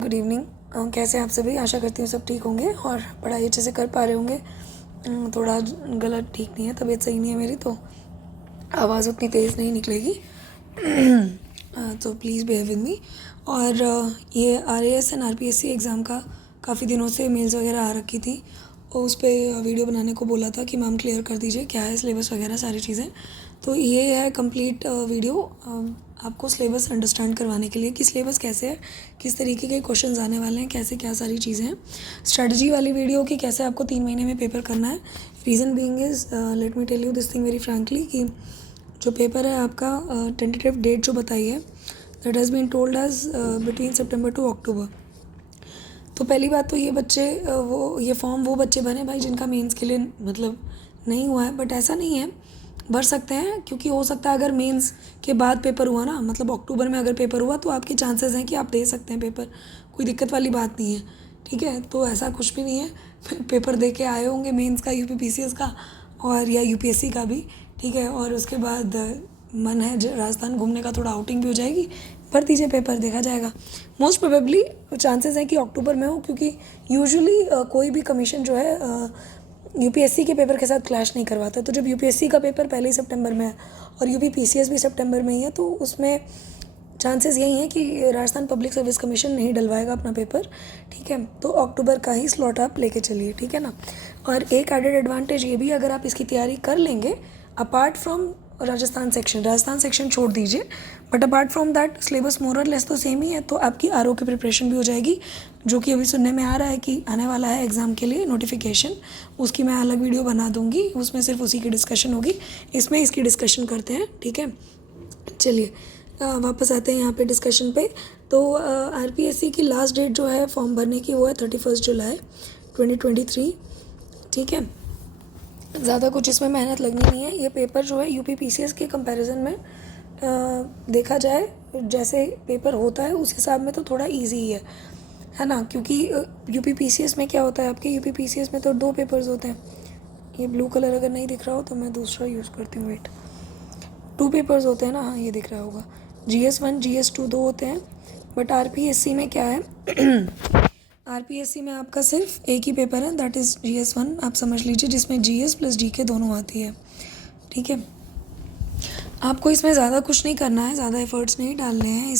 Good evening. कैसे हैं आप सभी? आशा करती हूँ सब ठीक होंगे और पढ़ाई अच्छे से कर पा रहे होंगे। थोड़ा गला ठीक नहीं है, तबीयत सही नहीं है मेरी, तो आवाज़ उतनी तेज़ नहीं निकलेगी। तो प्लीज़ बिहेव विद मी। और ये RAS एंड RPSC एग्ज़ाम का काफ़ी दिनों से मेल्स वगैरह आ रखी थी और उस पर वीडियो बनाने को बोला था कि मैम क्लियर कर दीजिए क्या है सिलेबस वगैरह सारी चीज़ें। तो ये है कंप्लीट वीडियो आपको सिलेबस अंडरस्टैंड करवाने के लिए कि सिलेबस कैसे है, किस तरीके के क्वेश्चंस आने वाले हैं, कैसे क्या सारी चीज़ें हैं। स्ट्रेटजी वाली वीडियो कि कैसे आपको 3 महीने में पेपर करना है। Reason being is, let me tell you this thing very frankly, कि जो पेपर है आपका टेंटेटिव डेट जो बताई है that has been told as between September to October. तो पहली बात तो ये बच्चे ये फॉर्म वो बच्चे भरें भाई जिनका मेंस के लिए मतलब नहीं हुआ है, बट ऐसा नहीं है, भर सकते हैं। क्योंकि हो सकता है अगर मेंस के बाद पेपर हुआ ना, मतलब अक्टूबर में अगर पेपर हुआ तो आपके चांसेस हैं कि आप दे सकते हैं पेपर, कोई दिक्कत वाली बात नहीं है। ठीक है, तो ऐसा कुछ भी नहीं है। पेपर दे के आए होंगे मेंस का, UPPCS का और या UPSC का भी, ठीक है, और उसके बाद मन है राजस्थान घूमने का, थोड़ा आउटिंग भी हो जाएगी, भर दीजिए पेपर, देखा जाएगा। मोस्ट प्रोबेबली चांसेस हैं कि अक्टूबर में हो, क्योंकि यूजुअली कोई भी कमीशन जो है UPSC के पेपर के साथ क्लैश नहीं करवाता। तो जब UPSC का पेपर पहले ही सितंबर में है और UPPCS भी सितंबर में ही है, तो उसमें चांसेस यही हैं कि राजस्थान पब्लिक सर्विस कमीशन नहीं डलवाएगा अपना पेपर। ठीक है, तो अक्टूबर का ही स्लॉट आप लेके चलिए, ठीक है ना। और एक एडेड एडवांटेज ये भी, अगर आप इसकी तैयारी कर लेंगे अपार्ट फ्रॉम राजस्थान सेक्शन छोड़ दीजिए, but apart from that syllabus more और लेस तो सेम ही है, तो आपकी RO की प्रिपरेशन भी हो जाएगी, जो कि अभी सुनने में आ रहा है कि आने वाला है एग्ज़ाम के लिए नोटिफिकेशन। उसकी मैं अलग वीडियो बना दूंगी, उसमें सिर्फ उसी की डिस्कशन होगी, इसमें इसकी डिस्कशन करते हैं। ठीक है, चलिए वापस आते हैं यहाँ पे डिस्कशन पे। तो RPSC की लास्ट डेट जो है फॉर्म भरने की वो है 31 जुलाई 2023। ठीक है, ज़्यादा कुछ इसमें मेहनत लगनी नहीं है। ये पेपर जो है UPPCS के कंपैरिजन में देखा जाए जैसे पेपर होता है उस हिसाब में तो थोड़ा इजी ही है ना। क्योंकि UPPCS में क्या होता है, आपके UPPCS में तो 2 पेपर्स होते हैं। ये ब्लू कलर अगर नहीं दिख रहा हो तो मैं दूसरा यूज़ करती हूँ, वेट। 2 पेपर्स होते हैं ना, हाँ ये दिख रहा होगा, GS1 GS2 2 होते हैं। बट RPSC में क्या है RPSC में आपका सिर्फ एक ही पेपर है, दैट इज़ GS1, आप समझ लीजिए, जिसमें GS प्लस GK दोनों आती है। ठीक है, आपको इसमें ज़्यादा कुछ नहीं करना है, ज़्यादा एफर्ट्स नहीं डालने हैं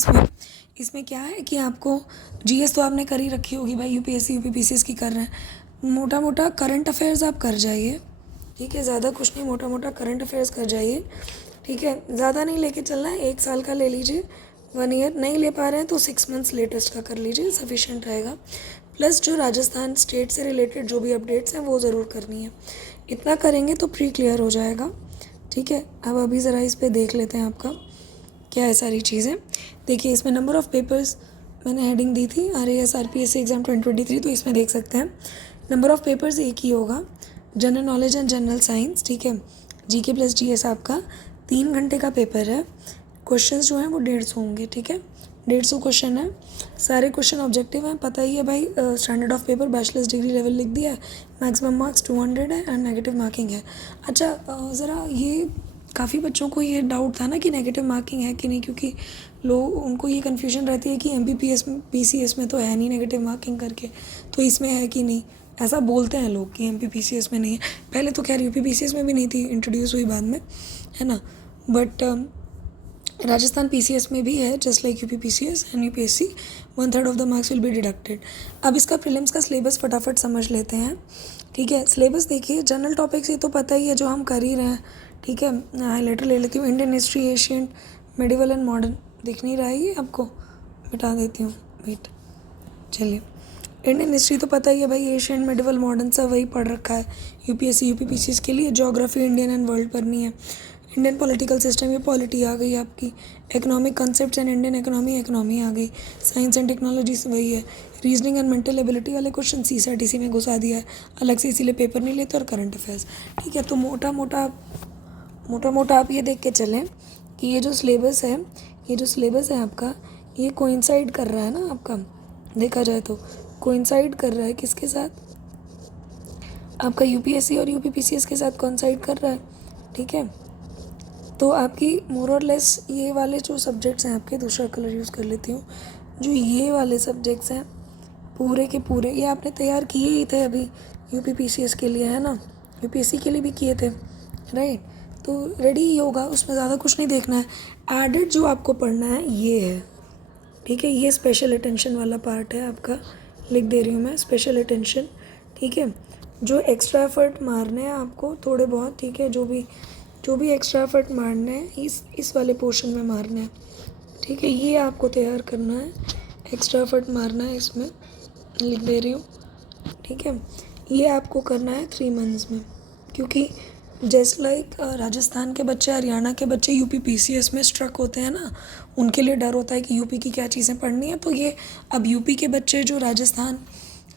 इसमें क्या है कि आपको GS तो आपने कर ही रखी होगी भाई, UPSC UPPCS की कर रहे हैं, मोटा मोटा करंट अफेयर्स आप कर जाइए। ठीक है, ज़्यादा कुछ नहीं, मोटा मोटा करंट अफेयर्स कर जाइए। ठीक है, ज़्यादा नहीं लेके चलना है, 1 साल का ले लीजिए, 1 ईयर नहीं ले पा रहे हैं तो 6 मंथ्स लेटेस्ट का कर लीजिए, सफिशेंट रहेगा। प्लस जो राजस्थान स्टेट से रिलेटेड जो भी अपडेट्स हैं वो ज़रूर करनी है। इतना करेंगे तो प्री क्लियर हो जाएगा। ठीक है, अब अभी ज़रा इस पे देख लेते हैं आपका क्या है सारी चीज़ें। देखिए, इसमें नंबर ऑफ़ पेपर्स मैंने हेडिंग दी थी RAS RPSC एग्ज़ाम 2023, तो इसमें देख सकते हैं नंबर ऑफ़ पेपर्स एक ही होगा, general knowledge and general science. ठीक है, GK प्लस GS आपका 3 घंटे का पेपर है। क्वेश्चंस जो हैं वो 150 होंगे। ठीक है, 150 क्वेश्चन है, सारे क्वेश्चन ऑब्जेक्टिव हैं, पता ही है भाई। Standard of paper bachelors degree level लिख दिया है, मैक्सिमम मार्क्स 200 है एंड नेगेटिव मार्किंग है। अच्छा, ज़रा ये काफ़ी बच्चों को ये डाउट था ना कि नेगेटिव मार्किंग है कि नहीं, क्योंकि लोग उनको ये कन्फ्यूजन रहती है कि MPPS PCS में तो है नहीं नेगेटिव मार्किंग करके, तो इसमें है कि नहीं, ऐसा बोलते हैं लोग कि MPPCS में नहीं है। पहले तो खैर UPPCS में भी नहीं थी, इंट्रोड्यूस हुई बाद में, है ना। बट राजस्थान PCS में भी है, just like UPPCS and UPSC, 1/3 of the marks will be deducted. अब इसका प्रीलिम्स का सिलेबस फटाफट समझ लेते हैं। ठीक है, सिलेबस देखिए, जनरल टॉपिक्स ये तो पता ही है जो हम कर ही रहे हैं। ठीक है, हाईलाइटर ले लेती हूँ, Indian history, ancient, medieval and modern. दिख नहीं रहा है ये आपको, मिटा देती हूँ, वेट। चलिए, इंडियन हिस्ट्री तो पता ही है भाई, एशियंट मेडिवल मॉडर्न सब वही पढ़ रखा है UPSC UPPCS के लिए। ज्योग्राफी इंडियन एंड वर्ल्ड पढ़नी है। इंडियन पॉलिटिकल सिस्टम, ये पॉलिटी आ गई आपकी। Economic concepts and Indian economy आ गई। साइंस एंड टेक्नोलॉजी से वही है। रीजनिंग एंड मेंटल एबिलिटी वाले क्वेश्चन CSRTC में घुसा दिया है अलग से, इसीलिए पेपर नहीं लेते। और करंट अफेयर्स, ठीक है। तो मोटा मोटा आप ये देख के चलें कि ये जो सिलेबस है आपका, ये कोइंसाइड कर रहा है ना आपका, देखा जाए तो कोइंसाइड कर रहा है किसके साथ, आपका UPSC और UPPCS के साथ कोइंसाइड कर रहा है। ठीक है, तो आपकी मोर और लेस ये वाले जो सब्जेक्ट्स हैं आपके, दूसरा कलर यूज़ कर लेती हूँ, जो ये वाले सब्जेक्ट्स हैं पूरे के पूरे ये आपने तैयार किए ही थे अभी यूपीपीसीएस के लिए, है ना, यूपीएससी के लिए भी किए थे, राइट। तो रेडी ही होगा, उसमें ज़्यादा कुछ नहीं देखना है। एडेड जो आपको पढ़ना है ये है, ठीक है, ये स्पेशल अटेंशन वाला पार्ट है आपका, लिख दे रही हूँ मैं, स्पेशल अटेंशन, ठीक है। जो एक्स्ट्रा एफर्ट मारने हैं आपको थोड़े बहुत, ठीक है, जो भी एक्स्ट्रा एफर्ट मारने हैं इस वाले पोर्शन में मारने हैं, ठीक है, ये आपको तैयार करना है, एक्स्ट्रा एफर्ट मारना है इसमें, लिख दे रही हूँ, ठीक है। ये आपको करना है 3 मंथ्स में, क्योंकि जस्ट लाइक राजस्थान के बच्चे, हरियाणा के बच्चे यूपी पीसीएस में स्ट्रक होते हैं ना, उनके लिए डर होता है कि यूपी की क्या चीज़ें पढ़नी है, तो ये अब यूपी के बच्चे जो राजस्थान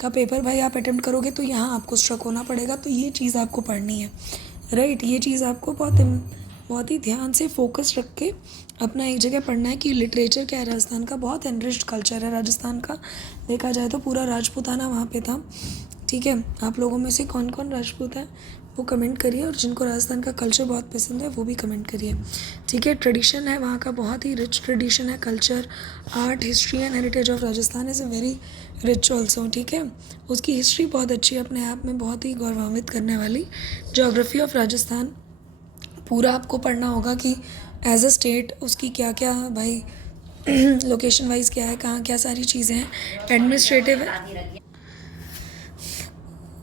का पेपर भाई आप अटेम्प्ट करोगे तो यहाँ आपको स्ट्रक होना पड़ेगा, तो ये चीज़ आपको पढ़नी है, राइट। ये चीज़ आपको बहुत ही ध्यान से फोकस रख के अपना एक जगह पढ़ना है कि लिटरेचर क्या है राजस्थान का, बहुत एनरिच्ड कल्चर है राजस्थान का, देखा जाए तो पूरा राजपूताना वहाँ पे था, ठीक है। आप लोगों में से कौन कौन राजपूत है वो कमेंट करिए, और जिनको राजस्थान का कल्चर बहुत पसंद है वो भी कमेंट करिए, ठीक है। ट्रेडिशन है वहाँ का, बहुत ही रिच ट्रेडिशन है, culture, art, history and heritage of Rajasthan is a very rich also, ठीक है। उसकी हिस्ट्री बहुत अच्छी है अपने आप में, बहुत ही गौरवान्वित करने वाली। ज्योग्राफी ऑफ राजस्थान पूरा आपको पढ़ना होगा कि एज अ स्टेट उसकी क्या क्या भाई लोकेशन वाइज क्या है, कहाँ क्या सारी चीज़ें हैं।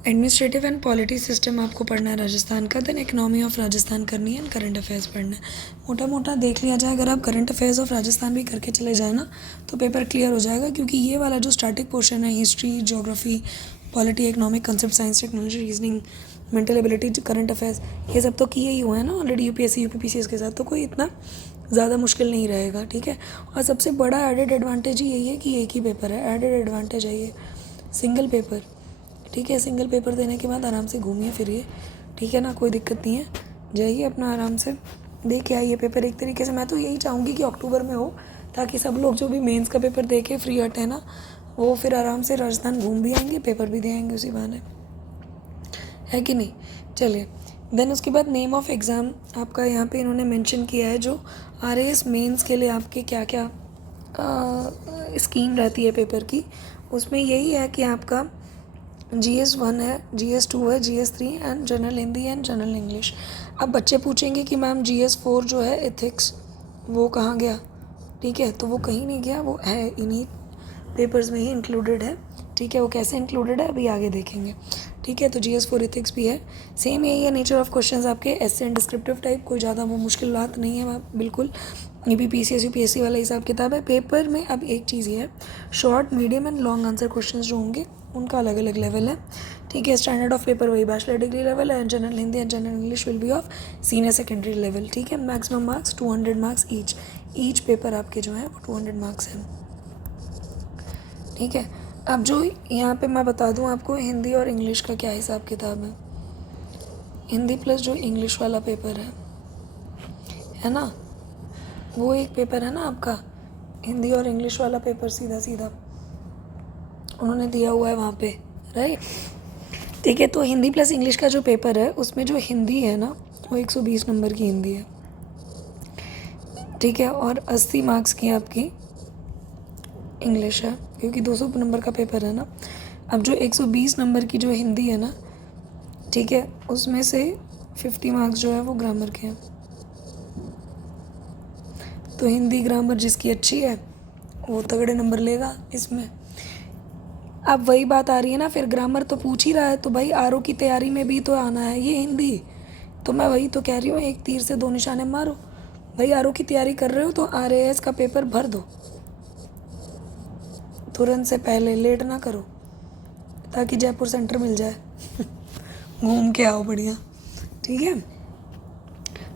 एडमिनिस्ट्रेटिव एंड पॉलिटी सिस्टम आपको पढ़ना है राजस्थान का। देन इकोनॉमी ऑफ राजस्थान करनी है एंड करंट अफेयर्स पढ़ना है। मोटा मोटा देख लिया जाए, अगर आप करंट अफेयर्स ऑफ राजस्थान भी करके चले जाए ना तो पेपर क्लियर हो जाएगा, क्योंकि ये वाला जो स्टैटिक पोर्शन है, history, geography, polity, economic, concept, science, technology, reasoning, mental ability, current affairs, ये सब तो किए ही हुए हैं ना ऑलरेडी यूपीएससी यूपीपीसीएस के साथ, तो कोई इतना ज़्यादा मुश्किल नहीं रहेगा, ठीक है। और सबसे बड़ा एडेड एडवांटेज ही यही है कि एक ही पेपर है, एडेड एडवांटेज है ये, सिंगल पेपर, ठीक है। सिंगल पेपर देने के बाद आराम से घूमिए फिरिए, ठीक है ना, कोई दिक्कत नहीं है, जाइए अपना आराम से दे के आइए पेपर। एक तरीके से मैं तो यही चाहूँगी कि अक्टूबर में हो, ताकि सब लोग जो भी मेंस का पेपर दे के फ्री हटे ना, वो फिर आराम से राजस्थान घूम भी आएंगे, पेपर भी दे आएंगे उसी बहाने, है कि नहीं। चलिए, देन उसके बाद नेम ऑफ एग्ज़ाम आपका यहाँ पे इन्होंने मेंशन किया है, जो आरएएस मेंस के लिए आपके क्या क्या स्कीम रहती है पेपर की, उसमें यही है कि आपका GS1 है, GS2 है, GS3 and general Hindi and general English. अब बच्चे पूछेंगे कि मैम GS4 जो है एथिक्स, वो कहाँ गया, ठीक है, तो वो कहीं नहीं गया, वो है इन्हीं पेपर्स में ही इंक्लूडेड है, ठीक है। वो कैसे इंक्लूडेड है अभी आगे देखेंगे, ठीक है। तो GS4 एथिक्स भी है, सेम यही है। नेचर ऑफ क्वेश्चंस आपके ऐसे एंड डिस्क्रिप्टिव टाइप, कोई ज़्यादा वो मुश्किल बात नहीं है, बिल्कुल ये भी PCS UPSC वाला हिसाब किताब है। पेपर में अब एक चीज़ ये है, short, medium and long answer question जो होंगे उनका अलग अलग लेवल है, ठीक है। स्टैंडर्ड ऑफ पेपर वही बैचलर डिग्री लेवल है, general Hindi and general English will be of senior secondary level, ठीक है। Maximum marks 200 marks each paper आपके जो है वो 200 मार्क्स हैं, ठीक है। अब जो यहाँ पे मैं बता दूँ आपको हिंदी और इंग्लिश का क्या हिसाब किताब है। हिंदी प्लस जो इंग्लिश वाला पेपर है ना, वो एक पेपर है ना आपका, हिंदी और इंग्लिश वाला पेपर सीधा सीधा उन्होंने दिया हुआ है वहाँ पे, राइट, ठीक है। तो हिंदी प्लस इंग्लिश का जो पेपर है उसमें जो हिंदी है ना वो 120 नंबर की हिंदी है, ठीक है, और 80 मार्क्स की आपकी इंग्लिश है, क्योंकि 200 नंबर का पेपर है ना। अब जो 120 नंबर की जो हिंदी है ना, ठीक है, उसमें से 50 मार्क्स जो है वो ग्रामर के हैं। तो हिंदी ग्रामर जिसकी अच्छी है वो तगड़े नंबर लेगा इसमें। अब वही बात आ रही है ना, फिर ग्रामर तो पूछ ही रहा है, तो भाई आरओ की तैयारी में भी तो आना है ये हिंदी, तो मैं वही तो कह रही हूँ, एक तीर से 2 निशाने मारो। भाई आरओ की तैयारी कर रहे हो तो आरएएस का पेपर भर दो तुरंत से पहले, लेट ना करो, ताकि जयपुर सेंटर मिल जाए घूम के आओ बढ़िया, ठीक है।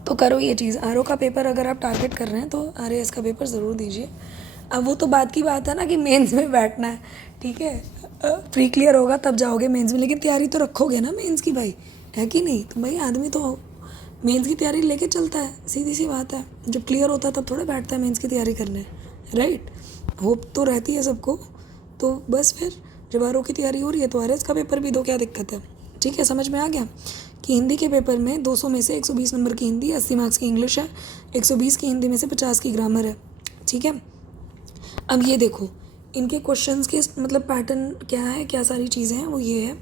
तो करो ये चीज़, आरओ का पेपर अगर आप टारगेट कर रहे हैं तो आरएएस का पेपर ज़रूर दीजिए। अब वो तो बात की बात है ना कि मेंस में बैठना है, ठीक है, प्री क्लियर होगा तब जाओगे मेंस में, लेकिन तैयारी तो रखोगे ना मेंस की भाई, है कि नहीं। तो भाई आदमी तो मेंस की तैयारी लेके चलता है, सीधी सी बात है। जब क्लियर होता है तब थोड़ा बैठता है मेंस की तैयारी करने, राइट। होप तो रहती है सबको, तो बस फिर जब आरओ की तैयारी हो रही है तो आरएस का पेपर भी दो, क्या दिक्कत है, ठीक है। समझ में आ गया कि हिंदी के पेपर में 200 में से 120 नंबर की हिंदी, 80 मार्क्स की इंग्लिश है, 120 की हिंदी में से 50 की ग्रामर है, ठीक है। अब ये देखो, इनके क्वेश्चंस के मतलब पैटर्न क्या है, क्या सारी चीज़ें हैं वो ये है।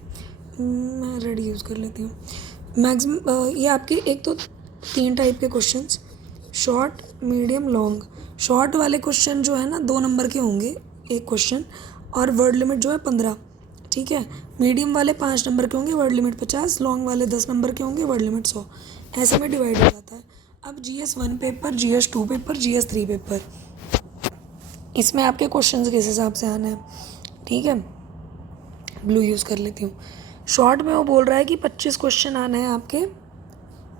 मैं रेड यूज़ कर लेती हूँ। मैक्सिमम ये आपके एक तो 3 टाइप के questions, short, medium, long. Short वाले क्वेश्चन जो है ना 2 नंबर के होंगे एक क्वेश्चन, और वर्ड लिमिट जो है 15, ठीक है। मीडियम वाले 5 नंबर के होंगे, वर्ड लिमिट 50, लॉन्ग वाले 10 नंबर के होंगे, वर्ड लिमिट 100। ऐसे में डिवाइड हो जाता है। अब GS1 paper, GS2 paper, GS3 paper, इसमें आपके क्वेश्चंस किस हिसाब से आने हैं, ठीक है। ब्लू यूज़ कर लेती हूँ। शॉर्ट में वो बोल रहा है कि 25 क्वेश्चन आने हैं आपके,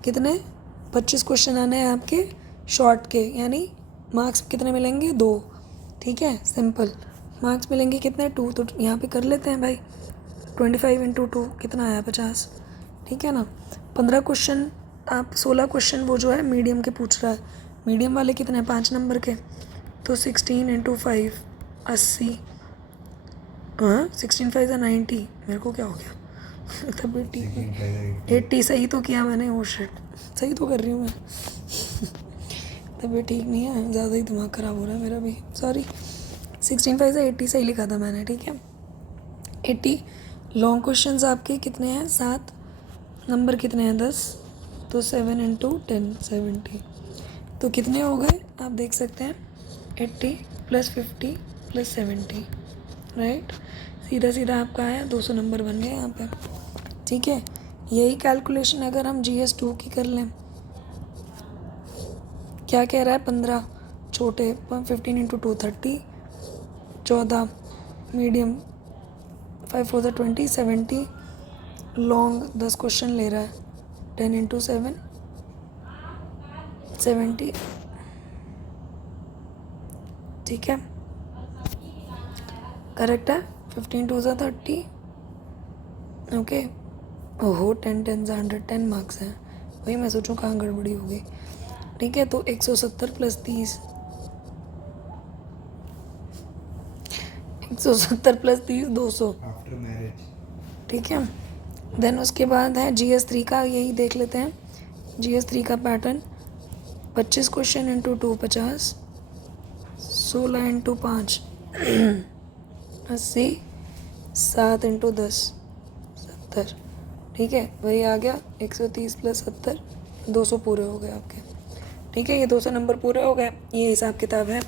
कितने, 25 क्वेश्चन आने हैं आपके शॉर्ट के, यानी मार्क्स कितने मिलेंगे, 2, ठीक है। सिंपल मार्क्स मिलेंगे कितने, 2, तो यहाँ पे कर लेते हैं भाई, 25 इंटू 2 कितना आया, 50, ठीक है ना। 15 क्वेश्चन आप 16 क्वेश्चन वो जो है मीडियम के पूछ रहा है। मीडियम वाले कितने हैं, 5 नंबर के, तो 16 इंटू 5 80, हाँ 16 5 90, मेरे को क्या हो गया तब 80 सही तो किया मैंने, ओ शिट, सही तो कर रही हूँ मैं तब ठीक नहीं है, ज़्यादा ही दिमाग ख़राब हो रहा है मेरा भी, सॉरी। 16 5 से 80 सही लिखा था मैंने, ठीक है। 80 लॉन्ग क्वेश्चंस आपके कितने हैं, 7 नंबर कितने हैं, 10, तो 7 इंटू 10 70, तो कितने हो गए आप देख सकते हैं, 80 + 50 + 70, राइट। सीधा सीधा आपका आया 200 नंबर बन गए यहाँ पे, ठीक है। यही कैलकुलेशन अगर हम GS2 की कर लें, क्या कह रहा है, 15 छोटे, 15 इंटू 2 30, 14 मीडियम, 5 4 20, 70, लॉन्ग 10 क्वेश्चन ले रहा है, 10 इंटू 7 70, ठीक है, करेक्ट है। 15 2 30, ओके। ओहो 10 10 110 मार्क्स हैं, वही मैं सोचूं कहाँ गड़बड़ी होगी, ठीक है। तो 170 + 30, 170 + 30 200, ठीक है। देन उसके बाद है GS3 का, यही देख लेते हैं। GS3 का pattern, 25 question into 2 50, 16 into 5 80, 7 into 10 70, ठीक है। वही आ गया 130 + 70, 200 पूरे हो गए आपके, ठीक है। ये 200 नंबर पूरे हो गए, ये हिसाब किताब है।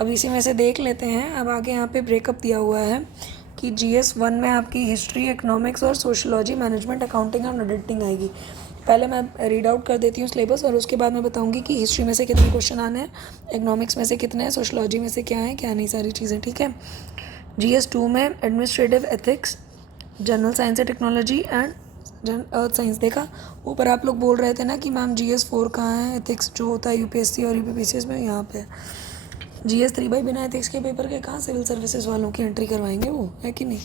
अब इसी में से देख लेते हैं, अब आगे यहाँ पे ब्रेकअप दिया हुआ है कि GS1 में आपकी हिस्ट्री, इकोनॉमिक्स और सोशलॉजी, मैनेजमेंट, अकाउंटिंग और ऑडिटिंग आएगी। पहले मैं रीड आउट कर देती हूँ सिलेबस, और उसके बाद मैं बताऊँगी कि हिस्ट्री में से कितने क्वेश्चन आने हैं, इकोनॉमिक्स में से कितने हैं, सोशलॉजी में से क्या है क्या नहीं, सारी चीज़ें, ठीक है। GS2 में administrative ethics, general science and technology and earth science. देखा ऊपर आप लोग बोल रहे थे ना कि मैम GS4 कहाँ है, एथिक्स जो होता है UPSC और UPPCS में, यहाँ पे GS3 भाई बिना एथिक्स के पेपर के कहाँ सिविल सर्विसेज वालों की एंट्री करवाएंगे, वो है कि नहीं।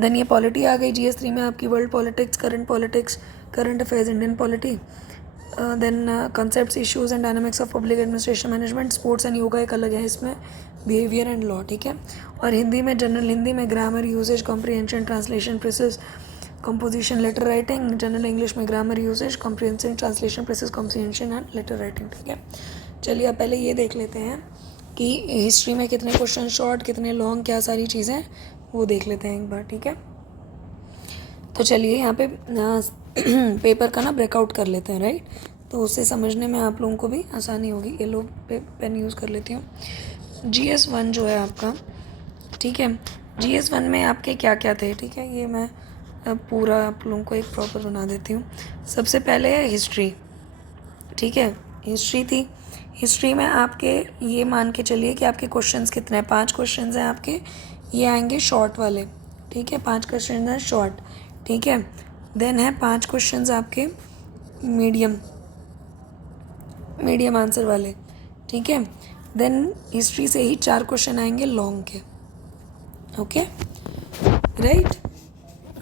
देन ये पॉलिटी आ गई GS3 में आपकी, world politics, current affairs, Indian polity. Then concepts, issues and dynamics of public administration management, sports and yoga एक अलग है इसमें, बिहेवियर एंड लॉ, ठीक है। और हिंदी में जनरल हिंदी में grammar, usage, comprehension, translation, precis, composition, letter writing. General English में grammar, usage, comprehension, translation, precis, composition and letter writing, ठीक है। चलिए अब पहले ये देख लेते हैं कि हिस्ट्री में कितने क्वेश्चन शॉर्ट, कितने लॉन्ग, क्या सारी चीज़ें वो देख लेते हैं एक बार, ठीक है। तो चलिए यहाँ पे पेपर का ना ब्रेकआउट कर लेते हैं, राइट। तो उससे समझने में आप लोगों को भी आसानी होगी। ये लो पेन यूज़ कर लेती हूँ। GS1 जो है आपका, ठीक है। GS1 में आपके क्या क्या थे, ठीक है। ये मैं अब पूरा आप लोगों को एक प्रॉपर बना देती हूँ। सबसे पहले है हिस्ट्री, ठीक है। हिस्ट्री थी, हिस्ट्री में आपके ये मान के चलिए कि आपके क्वेश्चंस कितने हैं, 5 क्वेश्चंस हैं आपके, ये आएंगे शॉर्ट वाले, ठीक है। 5 क्वेश्चन हैं शॉर्ट, ठीक है। देन है 5 क्वेश्चंस आपके मीडियम आंसर वाले, ठीक है। देन हिस्ट्री से ही 4 क्वेश्चन आएंगे लॉन्ग के, ओके, राइट,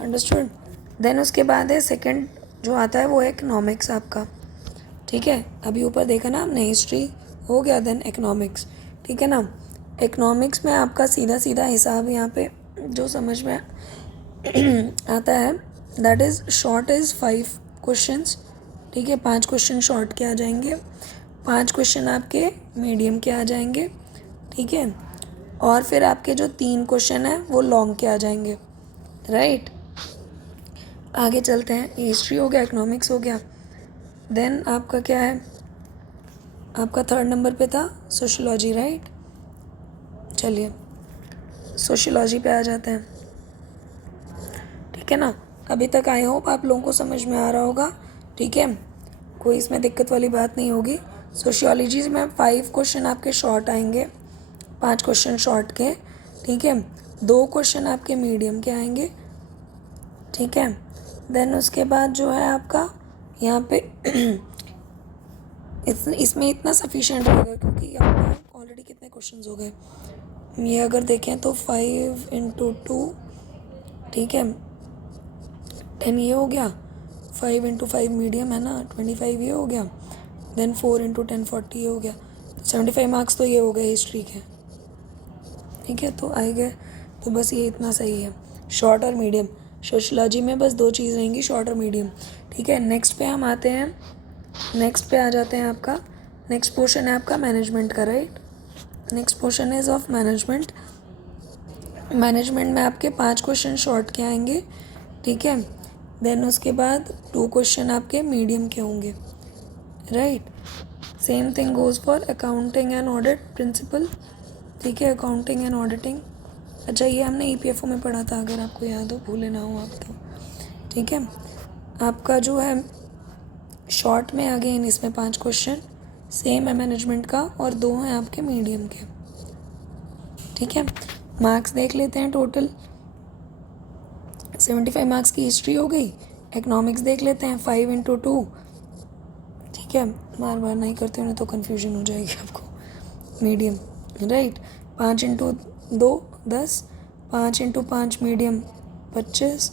अंडरस्टूड। देन उसके बाद है सेकंड जो आता है वो है इकोनॉमिक्स आपका, ठीक है। अभी ऊपर देखा ना आपने, हिस्ट्री हो गया, देन इकोनॉमिक्स, ठीक है ना। इकोनॉमिक्स में आपका सीधा सीधा हिसाब यहाँ पे जो समझ में आता है, that is short is 5 questions, ठीक है। 5 क्वेश्चन शॉर्ट के आ जाएंगे, 5 क्वेश्चन आपके मीडियम के आ जाएंगे, ठीक है। और फिर आपके जो 3 क्वेश्चन हैं वो लॉन्ग के आ जाएंगे, राइट। आगे चलते हैं, हिस्ट्री हो गया, इकोनॉमिक्स हो गया, देन आपका क्या है, आपका 3rd नंबर पे था सोशियोलॉजी, राइट। चलिए सोशियोलॉजी पे आ जाते हैं, ठीक है ना। अभी तक आई होप आप लोगों को समझ में आ रहा होगा, ठीक है, कोई इसमें दिक्कत वाली बात नहीं होगी। सोशियोलॉजी में 5 क्वेश्चन आपके शॉर्ट आएंगे, 5 क्वेश्चन शॉर्ट के, ठीक है, 2 क्वेश्चन आपके मीडियम के आएंगे, ठीक है। देन उसके बाद जो है आपका यहाँ पे इसमें इतना सफिशिएंट रहेगा क्योंकि आपका ऑलरेडी कितने क्वेश्चंस हो गए, ये अगर देखें तो 5 × 2, ठीक है, 10 ये हो गया, 5 × 5 मीडियम है ना, 25 ये हो गया, देन 4 × 10 40 ये हो गया, 75 मार्क्स तो ये हो गए हिस्ट्री के, ठीक है। तो आए गए, तो बस ये इतना सही है, शॉर्ट और मीडियम। सोशियोलॉजी में बस 2 चीज़ रहेंगी, शॉर्ट और मीडियम, ठीक है। नेक्स्ट पे हम आते हैं, नेक्स्ट पे आ जाते हैं आपका, नेक्स्ट पोर्शन है आपका मैनेजमेंट का, right. Next portion is of management. Management में आपके 5 क्वेश्चन शॉर्ट के आएंगे, ठीक है। देन उसके बाद 2 क्वेश्चन आपके मीडियम के होंगे, right. Same thing goes for accounting and audit principle, ठीक है, अकाउंटिंग एंड ऑडिटिंग। अच्छा ये हमने ईपीएफओ में पढ़ा था, अगर आपको याद हो, भूले ना हो आप तो, ठीक है। आपका जो है शॉर्ट में अगेन इसमें 5 क्वेश्चन सेम है मैनेजमेंट का, और 2 हैं आपके मीडियम के, ठीक है। मार्क्स देख लेते हैं टोटल, 75 मार्क्स की हिस्ट्री हो गई। इकोनॉमिक्स देख लेते हैं, 5 × 2, ठीक है, बार बार नहीं करते हो तो कन्फ्यूजन हो जाएगी आपको, मीडियम, राइट। 5 × 2 10, 5 × 5 मीडियम 25,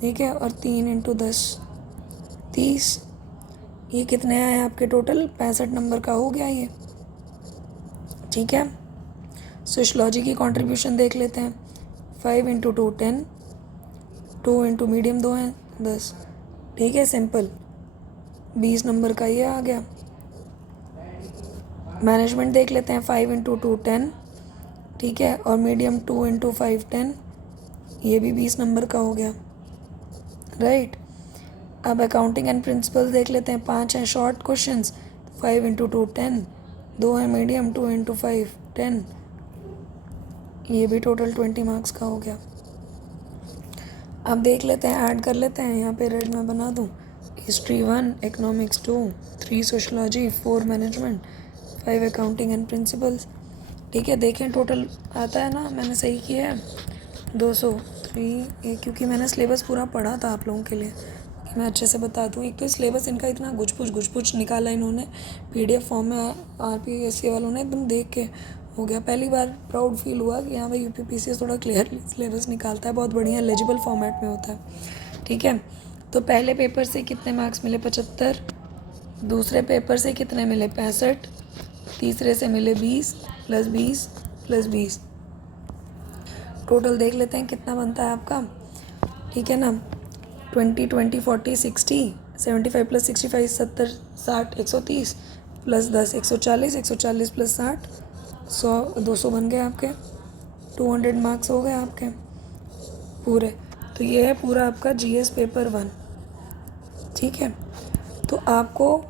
ठीक है, और 3 × 10 30। ये कितने आए आपके टोटल, 65 नंबर का हो गया ये, ठीक है। सोशियोलॉजी की कंट्रीब्यूशन देख लेते हैं, 5 × 2 10, 2 × मीडियम 2 हैं 10, ठीक है, सिंपल 20 नंबर का ये आ गया। मैनेजमेंट देख लेते हैं, 5 × 2 10, ठीक है, और मीडियम 2 × 5 10, ये भी 20 नंबर का हो गया, राइट। अब अकाउंटिंग एंड प्रिंसिपल्स देख लेते हैं, 5 हैं शॉर्ट क्वेश्चंस, 5 × 2 10, 2 हैं मीडियम, 2 × 5 10, ये भी टोटल 20 मार्क्स का हो गया। अब देख लेते हैं, ऐड कर लेते हैं, यहाँ पे रेड में बना दूँ, history 1, economics 2, 3 sociology, 4 management, 5 accounting and principles, ठीक है। देखें टोटल आता है ना, मैंने सही किया है 203, क्योंकि मैंने सिलेबस पूरा पढ़ा था आप लोगों के लिए कि मैं अच्छे से बता दूँ। एक तो सिलेबस इनका इतना गुछ निकाला इन्होंने पीडीएफ फॉर्म में, आरपीएससी वालों ने, एकदम देख के हो गया, पहली बार प्राउड फील हुआ कि हाँ भाई यूपीपीसीएस थोड़ा क्लियरली सिलेबस निकालता है, बहुत बढ़िया लेजिबल फॉर्मेट में होता है, ठीक है। तो पहले पेपर से कितने मार्क्स मिले, 75, दूसरे पेपर से कितने मिले, 65, तीसरे से मिले 20 + 20 + 20, टोटल देख लेते हैं कितना बनता है आपका, ठीक है ना। 20 20 40 60, 75 + 65 70 60 130 + 10 140, 140 + 60 100 200 बन गए आपके, 200 मार्क्स हो गए आपके पूरे। तो ये है पूरा आपका जीएस पेपर 1, ठीक है। तो आपको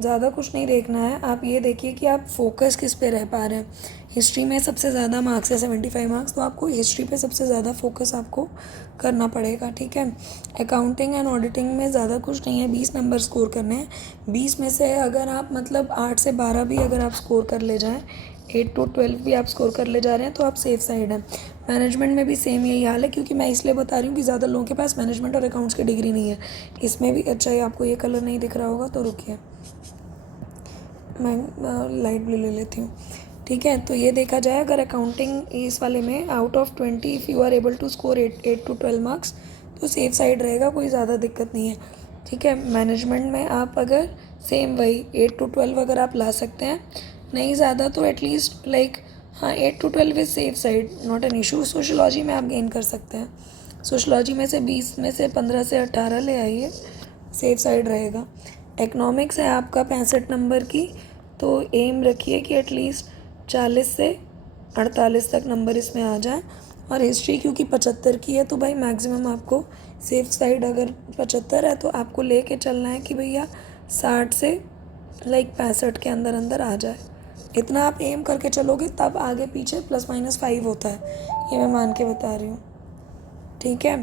ज़्यादा कुछ नहीं देखना है, आप ये देखिए कि आप फोकस किस पे रह पा रहे हैं। हिस्ट्री में सबसे ज़्यादा मार्क्स है 75 मार्क्स, तो आपको हिस्ट्री पे सबसे ज़्यादा फोकस आपको करना पड़ेगा, ठीक है। अकाउंटिंग एंड ऑडिटिंग में ज़्यादा कुछ नहीं है, 20 नंबर स्कोर करने हैं। 20 में से अगर आप मतलब 8 से 12 भी अगर आप स्कोर कर ले जाएँ, 8 to 12 भी आप स्कोर कर ले जा रहे हैं, तो आप सेफ साइड हैं। मैनेजमेंट में भी सेम यही हाल है, क्योंकि मैं इसलिए बता रही हूँ कि ज़्यादा लोगों के पास मैनेजमेंट और अकाउंट्स की डिग्री नहीं है। इसमें भी अच्छा है, आपको ये कलर नहीं दिख रहा होगा तो रुकिए, मैं लाइट ब्लू ले लेती हूँ, ठीक है। तो ये देखा जाए, अगर अकाउंटिंग इस वाले में out of 20 if you are able to score 8 to 12 marks, तो सेफ साइड रहेगा, कोई ज़्यादा दिक्कत नहीं है, ठीक है। मैनेजमेंट में आप अगर सेम वही 8 to 12 अगर आप ला सकते हैं, नहीं ज़्यादा तो एटलीस्ट लाइक हाँ 8 to 12 is safe side, not an issue. Sociology में आप गेन कर सकते हैं, सोशियोलॉजी में से 20 में से 15 से 18 ले आइए, सेफ साइड रहेगा। इकोनॉमिक्स है आपका 65 नंबर की, तो एम रखिए कि एटलीस्ट 40 से 48 तक नंबर इसमें आ जाए। और हिस्ट्री क्योंकि 75 की है तो भाई मैक्सिमम आपको सेफ साइड अगर 75 है तो आपको लेके चलना है कि भैया 60 से लाइक 65 के अंदर अंदर आ जाए। इतना आप एम करके चलोगे तब आगे पीछे +-5 होता है, ये मैं मान के बता रही हूँ, ठीक है।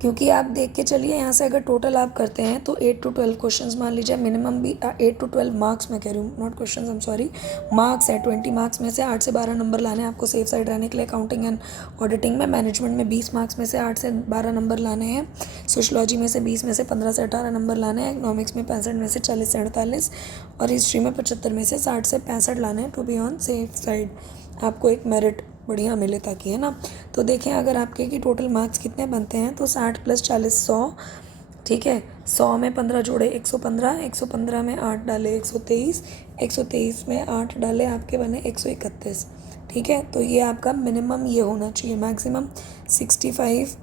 क्योंकि आप देख के चलिए यहाँ से अगर टोटल आप करते हैं तो 8 to 12 क्वेश्चंस मान लीजिए मिनिमम भी 8 to 12 मार्क्स मैं कह रही हूँ, not questions, I am sorry, marks है। 20 मार्क्स में से 8 से 12 नंबर लाने हैं आपको सेफ साइड रहने के लिए अकाउंटिंग एंड ऑडिटिंग में। मैनेजमेंट में 20 मार्क्स में से 8 से 12 नंबर लाने हैं। सोशलॉजी में से 20 में से 15 से 18 नंबर लाने हैं। इकोनॉमिक्स में 65 में से 40 से 48 और हिस्ट्री में 75 में से 60 से 65 लाने हैं to be on safe side, आपको एक मेरिट बढ़िया मिले ताकि, है ना। तो देखें अगर आपके की टोटल मार्क्स कितने बनते हैं तो 60 + 40 100, ठीक है। 100 में 15 जोड़े 115, 115 में 8 डाले 123, 123 में 8 डाले आपके बने 131, ठीक है। तो ये आपका मिनिमम ये होना चाहिए। मैक्सिमम 65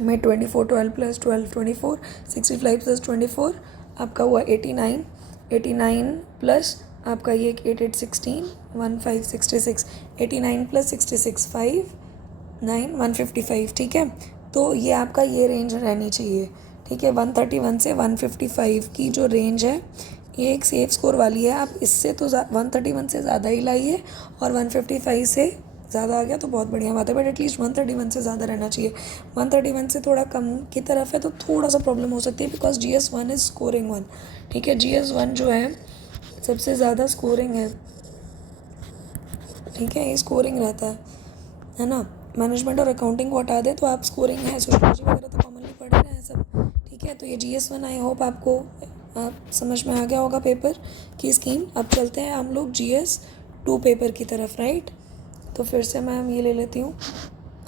में 24, 12 + 12 24, 65 + 24 आपका हुआ 89, 89 प्लस आपका ये 8 8 16 15 66, 89 + 66 5 9 155, ठीक है। तो ये आपका ये रेंज रहनी चाहिए, ठीक है। 131 से 155 की जो रेंज है ये एक सेफ स्कोर वाली है। आप इससे तो 131 से ज़्यादा ही लाइए और 155 से ज़्यादा आ गया तो बहुत बढ़िया बात है, बट एटलीस्ट 131 से ज़्यादा रहना चाहिए। 131 से थोड़ा कम की तरफ है तो थोड़ा सा प्रॉब्लम हो सकती है, बिकॉज GS1 इज़ स्कोरिंग 1, ठीक है। GS1 जो है सबसे ज़्यादा स्कोरिंग है, ठीक है, ये स्कोरिंग रहता है ना। मैनेजमेंट और अकाउंटिंग को हटा दे तो आप स्कोरिंग है, सोशियोलॉजी वगैरह तो कॉमनली पढ़ रहे हैं सब, ठीक है। तो ये GS1 आई होप आपको आप समझ में आ गया होगा पेपर की स्कीम। अब चलते हैं हम लोग GS2 पेपर की तरफ, राइट। तो फिर से मैं ये ले लेती हूँ।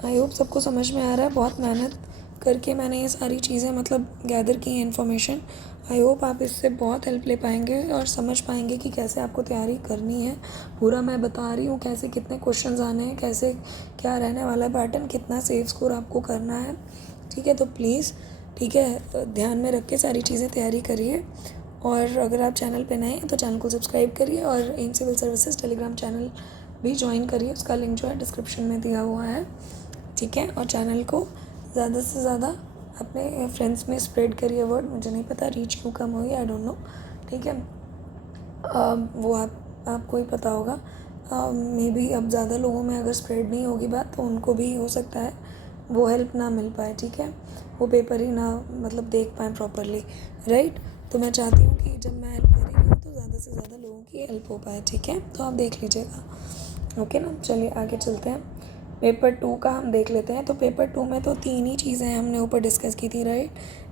आई होप सबको समझ में आ रहा है। बहुत मेहनत करके मैंने ये सारी चीज़ें मतलब गैदर की हैं इन्फॉर्मेशन। आई होप आप इससे बहुत हेल्प ले पाएंगे और समझ पाएंगे कि कैसे आपको तैयारी करनी है। पूरा मैं बता रही हूँ कैसे कितने क्वेश्चंस आने हैं, कैसे क्या रहने वाला है पैटर्न, कितना सेफ स्कोर आपको करना है, ठीक है। तो प्लीज़, ठीक है, ध्यान में रख के सारी चीज़ें तैयारी करिए। और अगर आप चैनल पे नए हैं तो चैनल को सब्सक्राइब करिए और M civil services Telegram channel भी ज्वाइन करिए, उसका लिंक जो है डिस्क्रिप्शन में दिया हुआ है, ठीक है। और चैनल को ज़्यादा से ज़्यादा अपने फ्रेंड्स में स्प्रेड करिए वर्ड। मुझे नहीं पता रीच क्यों कम हुई, आई डोंट नो, ठीक है। वो आपको ही पता होगा। मे बी अब ज़्यादा लोगों में अगर स्प्रेड नहीं होगी बात तो उनको भी हो सकता है वो हेल्प ना मिल पाए, ठीक है, वो पेपर ही ना मतलब देख पाएँ प्रॉपरली, राइट। तो मैं चाहती हूँ कि जब मैं हेल्प कर रही हूँ तो ज़्यादा से ज़्यादा लोगों की हेल्प हो पाए, ठीक है। तो आप देख लीजिएगा, ओके ना। चलिए आगे चलते हैं। पेपर 2 का हम देख लेते हैं। तो पेपर 2 में तो 3 ही चीज़ें हमने ऊपर डिस्कस की थी, राइट।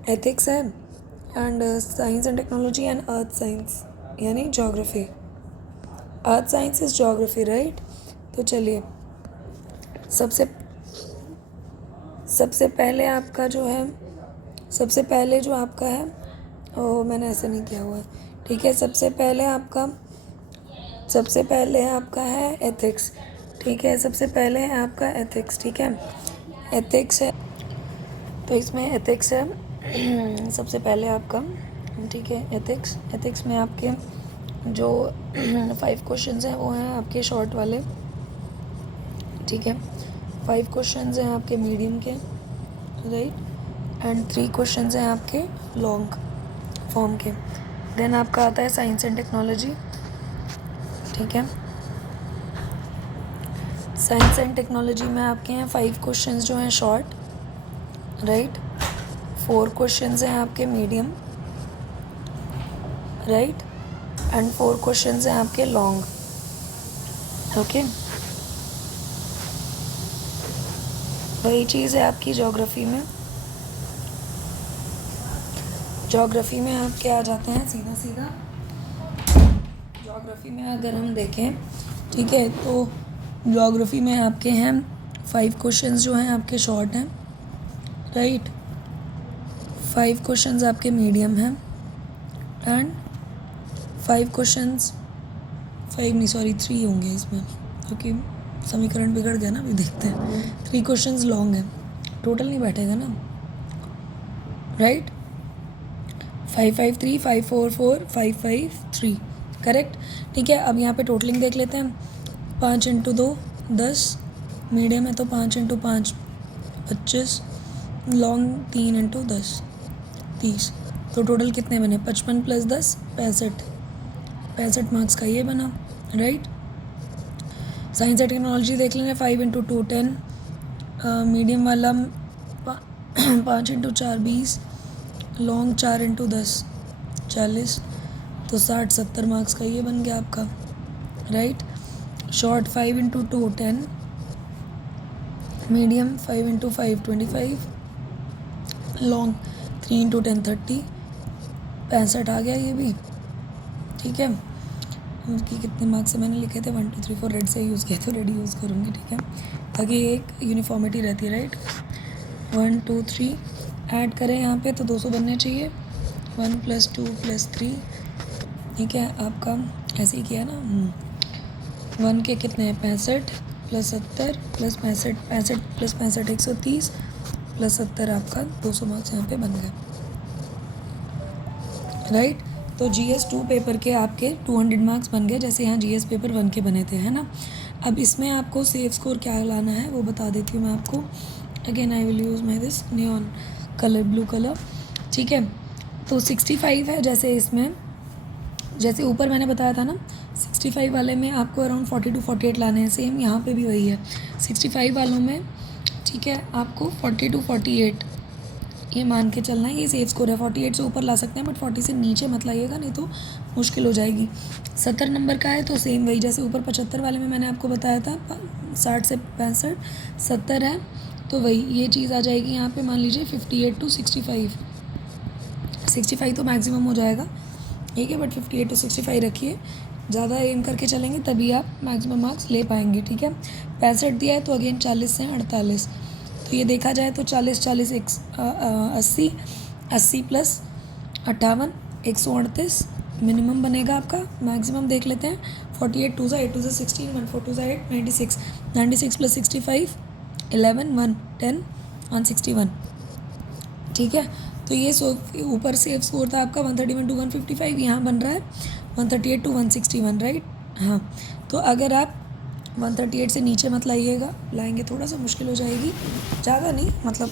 एथिक्स है and science and technology and earth science यानी geography. Earth science is geography, right. तो चलिए सबसे पहले आपका जो है, सबसे पहले जो आपका है, मैंने ऐसे नहीं किया हुआ है, ठीक है। सबसे पहले आपका है एथिक्स, ठीक है। सबसे पहले है आपका एथिक्स, ठीक है। एथिक्स है तो इसमें एथिक्स है सबसे पहले आपका, ठीक है। एथिक्स में आपके जो 5 क्वेश्चंस हैं वो हैं आपके शॉर्ट वाले, ठीक है। 5 क्वेश्चंस हैं आपके मीडियम के, राइट, एंड 3 क्वेश्चंस हैं आपके लॉन्ग फॉर्म के। देन आपका आता है साइंस एंड टेक्नोलॉजी, ठीक है। साइंस एंड टेक्नोलॉजी में आपके हैं 5 क्वेश्चंस जो हैं शॉर्ट, राइट, 4 क्वेश्चंस हैं आपके मीडियम, राइट, एंड 4 क्वेश्चंस हैं आपके लॉन्ग, ओके। वही चीज़ है आपकी ज्योग्राफी में। ज्योग्राफी में आप क्या आ जाते हैं सीधा ज्योग्राफी में अगर हम देखें, ठीक है, तो ज्योग्राफी में आपके हैं 5 क्वेश्चंस जो हैं आपके शॉर्ट हैं, राइट, 5 क्वेश्चंस आपके मीडियम हैं एंड 5 क्वेश्चंस 5 नहीं सॉरी 3 होंगे इसमें, क्योंकि समीकरण बिगड़ गया ना, अभी देखते हैं। 3 क्वेश्चंस लॉन्ग हैं, टोटल नहीं बैठेगा ना, राइट। 5 5 3 5 4 4 5 5 3, करेक्ट, ठीक है। अब यहाँ पे टोटलिंग देख लेते हैं। 5 इंटू 2 10, मीडियम है तो 5 इंटू 5 25, लॉन्ग 3 इंटू 10 30। तो टोटल कितने बने? 55 प्लस 10 65 मार्क्स का ये बना, राइट। साइंस एंड टेक्नोलॉजी देख लेंगे, 5 इंटू 2 10, मीडियम वाला 5 इंटू 4 20, लॉन्ग 4 इंटू 10 40। तो 60-70 मार्क्स का ये बन गया आपका, right. Short 5 into 2 10, medium 5 into 5 25, long 3 into 10 30। 65 आ गया ये भी, ठीक है। उनकी कितने मार्क्स से मैंने लिखे थे? 1 2 3 4 रेड से यूज़ किया तो रेड यूज़ करूँगी, ठीक है, ताकि एक यूनिफॉर्मिटी रहती है, राइट। 1 2 3 ऐड करें यहाँ पे तो 200 बनने चाहिए। 1 + 2 + 3, ठीक है, आपका ऐसे ही किया ना। 1 के कितने हैं? 65 + 70 + 65, 65 + 65 130 + 70 आपका 200 मार्क्स यहाँ पे बन गए, राइट। तो GS 2 पेपर के आपके 200 मार्क्स बन गए, जैसे यहाँ GS पेपर 1 के बने थे, है ना। अब इसमें आपको सेफ स्कोर क्या लाना है वो बता देती हूँ मैं आपको। Again I will use my this neon colour, blue colour, ठीक है। तो 65 है, जैसे इसमें जैसे ऊपर मैंने बताया था ना, 65 वाले में आपको अराउंड 40 to 48 लाने हैं, सेम यहाँ पे भी वही है 65 वालों में, ठीक है, आपको 40 to 48 ये मान के चलना है। ये सेफ स्कोर है, 48 से ऊपर ला सकते हैं बट 40 से नीचे मत लाइएगा, नहीं तो मुश्किल हो जाएगी। 70 नंबर का है तो सेम वही, जैसे ऊपर 75 वाले में मैंने आपको बताया था 60 से 65, 70 है तो वही ये चीज़ आ जाएगी यहाँ पे। मान लीजिए 58 to 65, 65 तो मैक्सिमम हो जाएगा, ठीक है, बट 58 to 65 रखिए, ज़्यादा एम करके चलेंगे तभी आप मैक्सिमम मार्क्स ले पाएंगे, ठीक है। 65 दिया है तो अगेन 40 से 48, तो ये देखा जाए तो 40 40 80, 80 + 58 138 मिनिमम बनेगा आपका। मैक्सिमम देख लेते हैं, 48 2 8 2 16, 1 4 2 8 96, 96 + 65 11 1 10 161, ठीक है। तो ये ऊपर सेफ स्कोर था आपका 131 to 155, यहाँ बन रहा है 138 to 161, राइट। हाँ, तो अगर आप 138 से नीचे मत लाइएगा, लाएंगे थोड़ा सा मुश्किल हो जाएगी, ज़्यादा नहीं, मतलब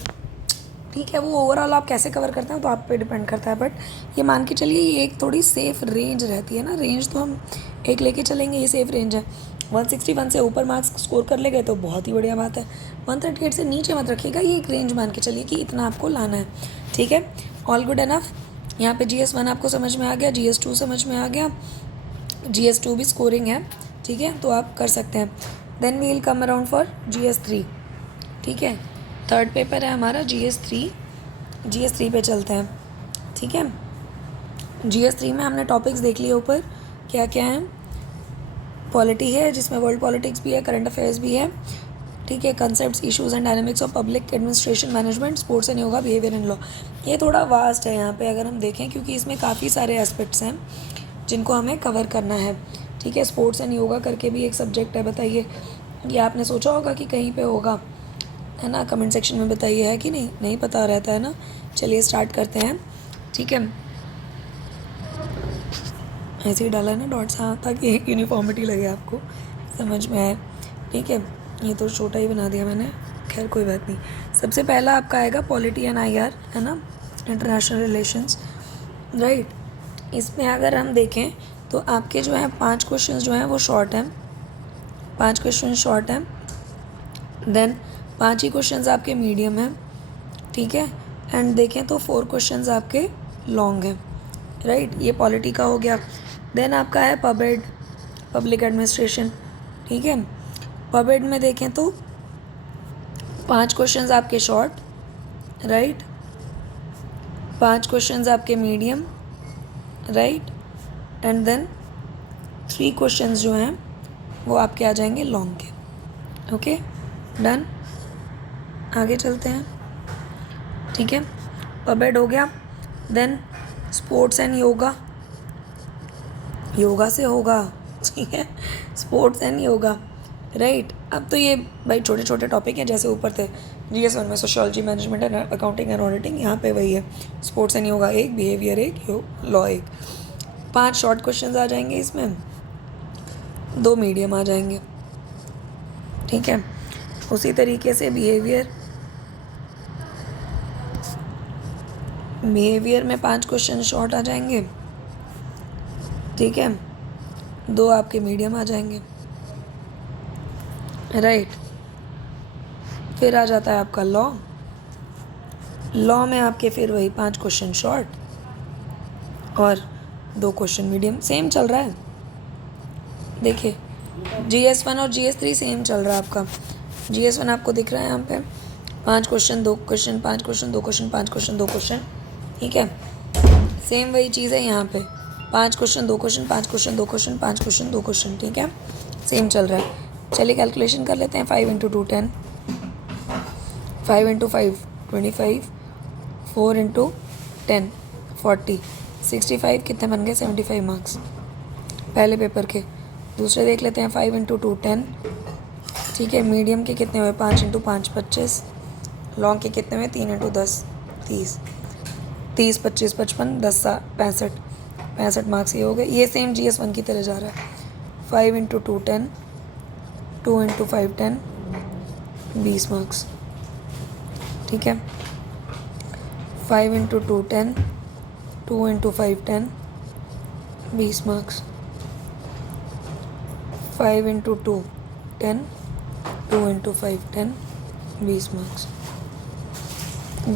ठीक है, वो ओवरऑल आप कैसे कवर करते हैं तो आप पे डिपेंड करता है, बट ये मान के चलिए ये एक थोड़ी सेफ रेंज रहती है ना। रेंज तो हम एक लेके चलेंगे, ये सेफ रेंज है। 161 से ऊपर मार्क्स स्कोर कर ले गए तो बहुत ही बढ़िया बात है, 138 से नीचे मत रखिएगा, ये एक रेंज मान के चलिए कि इतना आपको लाना है, ठीक है। All good enough. यहाँ पे GS 1 आपको समझ में आ गया, GS 2 समझ में आ गया, GS 2 भी स्कोरिंग है, ठीक है, तो आप कर सकते हैं। Then we will come around for GS 3, ठीक है। थर्ड पेपर है हमारा GS 3, GS 3 पे चलते हैं, ठीक है। GS 3 में हमने टॉपिक्स देख लिए ऊपर क्या क्या हैं। पॉलिटी है जिसमें वर्ल्ड पॉलिटिक्स भी है, करंट अफेयर्स भी है, ठीक है। Concepts, issues and dynamics of public administration management, sports and yoga, behaviour and law. ये थोड़ा वास्ट है यहाँ पे अगर हम देखें, क्योंकि इसमें काफ़ी सारे एस्पेक्ट्स हैं जिनको हमें कवर करना है, ठीक है। स्पोर्ट्स एंड योगा करके भी एक सब्जेक्ट है, बताइए ये आपने सोचा होगा कि कहीं पे होगा, है ना। कमेंट सेक्शन में बताइए, है कि नहीं, नहीं पता रहता है ना। चलिए स्टार्ट करते हैं, ठीक है। ऐसे ही डाला है ना डॉट्स, हाँ, ताकि एक यूनिफॉर्मिटी लगे, आपको समझ में आए, ठीक है। ये तो छोटा ही बना दिया मैंने, खैर कोई बात नहीं। सबसे पहला आपका आएगा पॉलिटी एंड IR, है ना, इंटरनेशनल रिलेशंस, राइट। इसमें अगर हम देखें तो आपके जो हैं 5 क्वेश्चन जो हैं वो शॉर्ट हैं, 5 क्वेश्चन शॉर्ट हैं, देन 5 ही क्वेश्चन आपके मीडियम हैं, ठीक है, एंड देखें तो 4 क्वेश्चन आपके लॉन्ग हैं, राइट। ये पॉलिटी का हो गया। देन आपका है पबएड, पब्लिक एडमिनिस्ट्रेशन, ठीक है। पबएड में देखें तो 5 क्वेश्चंस आपके शॉर्ट, राइट, 5 क्वेश्चंस आपके medium, right, and then 3 questions जो हैं वो आपके आ जाएंगे लॉन्ग के, ओके, डन। आगे चलते हैं, ठीक है। पबएड हो गया। Then sports and yoga, yoga से होगा, ठीक है, स्पोर्ट्स एंड योगा, राइट। अब तो ये भाई छोटे छोटे टॉपिक हैं, जैसे ऊपर थे GS 1 में sociology, management and accounting and auditing, यहाँ पे वही है, स्पोर्ट्स एंड योगा एक, बिहेवियर एक, लॉ एक। 5 शॉर्ट क्वेश्चन आ जाएंगे इसमें, 2 मीडियम आ जाएंगे, ठीक है। उसी तरीके से बिहेवियर में 5 क्वेश्चन शॉर्ट आ जाएंगे, ठीक है, 2 आपके मीडियम आ जाएंगे, राइट। फिर आ जाता है आपका लॉ में आपके फिर वही 5 क्वेश्चन शॉर्ट और 2 क्वेश्चन मीडियम। सेम चल रहा है, देखिए GS1 और GS3 सेम चल रहा है आपका। GS1 आपको दिख रहा है यहाँ पे 5 question 2 question 5 question 2 question 5 question 2 question, ठीक है। सेम वही चीज़ है यहाँ पे 5 question 2 question 5 question 2 question 5 question 2 question, ठीक है, सेम चल रहा है। चलिए कैलकुलेशन कर लेते हैं। 5 × 2 10, 5 × 5 25, 4 × 10 40, 65 कितने बन गए? 75 मार्क्स पहले पेपर के। दूसरे देख लेते हैं। 5 × 2 10, ठीक है। मीडियम के कितने हुए? 5 × 5 25, लॉन्ग के कितने हुए? 3 × 10 30, 30 25 55 10 65 मार्क्स ये हो गए। ये सेम GS1 की तरह जा रहा है। 5 × 2 10, 2 × 5 10, 20 मार्क्स, ठीक है। 5 × 2 10, 2 × 5 10, 20 मार्क्स। 5 × 2 10, 2 × 5 10, 20 मार्क्स।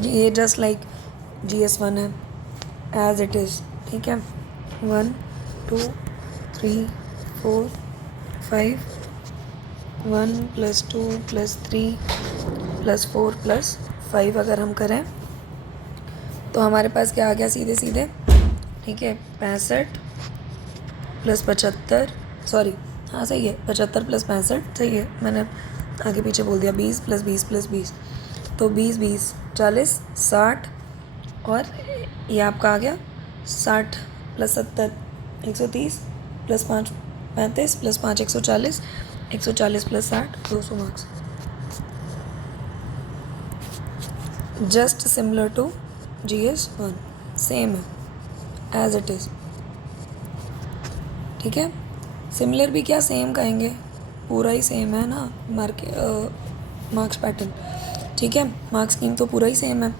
ये जस्ट लाइक GS1 है, एज इट इज़, ठीक है। 1 2 3 4 5, 1 + 2 + 3 + 4 + 5 अगर हम करें तो हमारे पास क्या आ गया? सीधे सीधे, ठीक है, 65 + 75, सॉरी हाँ सही है, 75 + 65 सही है, मैंने आगे पीछे बोल दिया। 20 + 20 + 20, तो 20 20 40 60, और ये आपका आ गया 60 + 70 130 + 5 35 + 5 140, 140 + 60 200 marks. Just similar to GS1, same है एज इट इज़, ठीक है। सिमिलर भी क्या, सेम कहेंगे, पूरा ही सेम है ना। मार्क्स पैटर्न, ठीक है, मार्क्स स्कीम तो पूरा ही सेम है,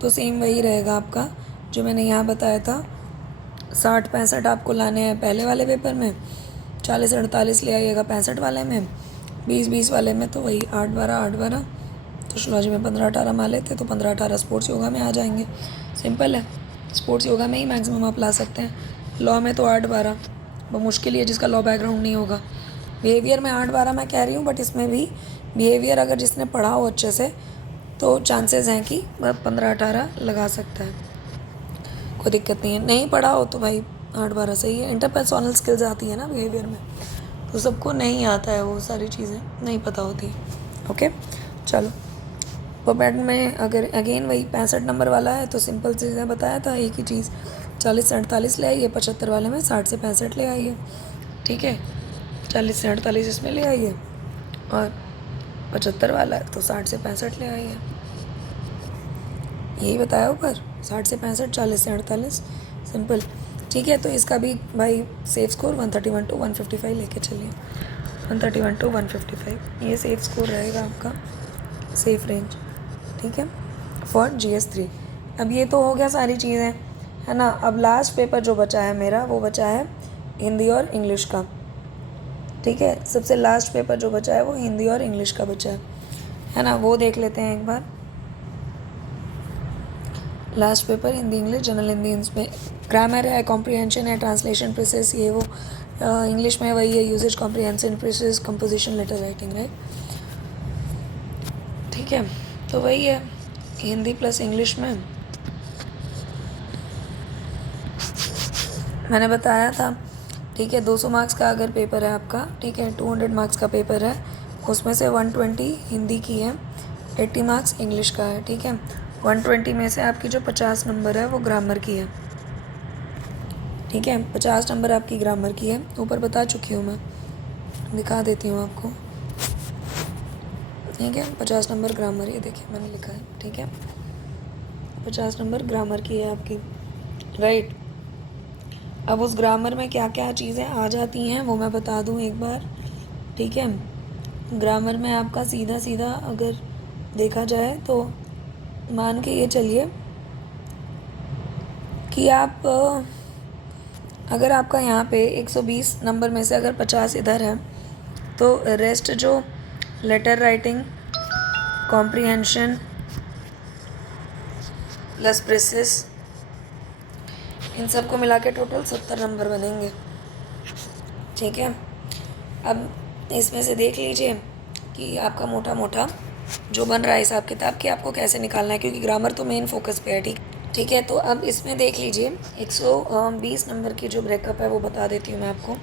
तो सेम वही रहेगा आपका जो मैंने यहाँ बताया था। 60 65 आपको लाने हैं पहले वाले पेपर में, 40 48 ले आइएगा 65 वाले में, 20 20 वाले में तो वही 8 12 8 12, सोशलॉजी में 15 18 मान लेते तो 15 18 स्पोर्ट्स योगा में आ जाएंगे। सिंपल है, स्पोर्ट्स योगा में ही मैक्सिमम आप ला सकते हैं। लॉ में तो 8 12 वो मुश्किल ही है जिसका लॉ बैकग्राउंड नहीं होगा। बिहेवियर में 8 12 मैं कह रही हूँ, बट इसमें भी बिहेवियर अगर जिसने पढ़ा हो अच्छे से तो चांसेस हैं कि 15 18 लगा सकता है, कोई दिक्कत नहीं है। नहीं पढ़ा हो तो भाई 8 12 सही है। इंटरपर्सनल स्किल्स आती है ना बिहेवियर में, तो सबको नहीं आता है, वो सारी चीज़ें नहीं पता होती। ओके चलो, पैटर्न में अगर अगेन वही 65 नंबर वाला है तो सिंपल चीज़ें बताया था, एक ही चीज़ 40 से 48 ले आइए, 75 वाले में 60 से 65 ले आइए, ठीक है, 40 से 48 इसमें ले आइए, और 75 वाला है तो 60 से 65 ले आइए। यही बताया ऊपर, 60 से 65 40 से 48, सिंपल, ठीक है। तो इसका भी भाई सेफ स्कोर 131 to 155 लेके चलिए, 131 to 155 ये सेफ स्कोर रहेगा आपका, सेफ रेंज, ठीक है, फॉर GS3। अब ये तो हो गया सारी चीज़ें, है ना। अब लास्ट पेपर जो बचा है मेरा, वो बचा है हिंदी और इंग्लिश का, ठीक है। सबसे लास्ट पेपर जो बचा है वो हिंदी और इंग्लिश का बचा है ना। वो देख लेते हैं एक बार। Last paper Hindi English, general Hindi, इसमें ग्रामर है, कॉम्प्रिहेंशन है, ट्रांसलेशन प्रोसेस, ये वो। इंग्लिश में वही है, usages, comprehension process, composition, letter writing, right, ठीक है। तो वही है हिंदी प्लस इंग्लिश में मैंने बताया था, ठीक है। 200 मार्क्स का अगर पेपर है आपका, ठीक है, 200 मार्क्स का पेपर है, उसमें से 120 हिंदी की है, 80 मार्क्स इंग्लिश का है, ठीक है। 120 में से आपकी जो 50 नंबर है वो ग्रामर की है, ठीक है, 50 नंबर आपकी ग्रामर की है। ऊपर बता चुकी हूँ मैं, दिखा देती हूँ आपको, ठीक है। 50 नंबर ग्रामर, ये देखिए मैंने लिखा है, ठीक है, 50 नंबर ग्रामर की है आपकी, राइट। अब उस ग्रामर में क्या क्या चीज़ें आ जाती हैं वो मैं बता दूँ एक बार, ठीक है। ग्रामर में आपका सीधा सीधा अगर देखा जाए तो मान के ये चलिए कि आप अगर आपका यहाँ पे 120 नंबर में से अगर 50 इधर है तो रेस्ट जो letter writing, comprehension plus precis, इन सब को मिला के टोटल 70 नंबर बनेंगे। ठीक है, अब इसमें से देख लीजिए कि आपका मोटा मोटा जो बन रहा है हिसाब किताब कि आपको कैसे निकालना है, क्योंकि ग्रामर तो मेन फोकस पे है। ठीक है, तो अब इसमें देख लीजिए 120 नंबर की जो ब्रेकअप है वो बता देती हूँ मैं आपको।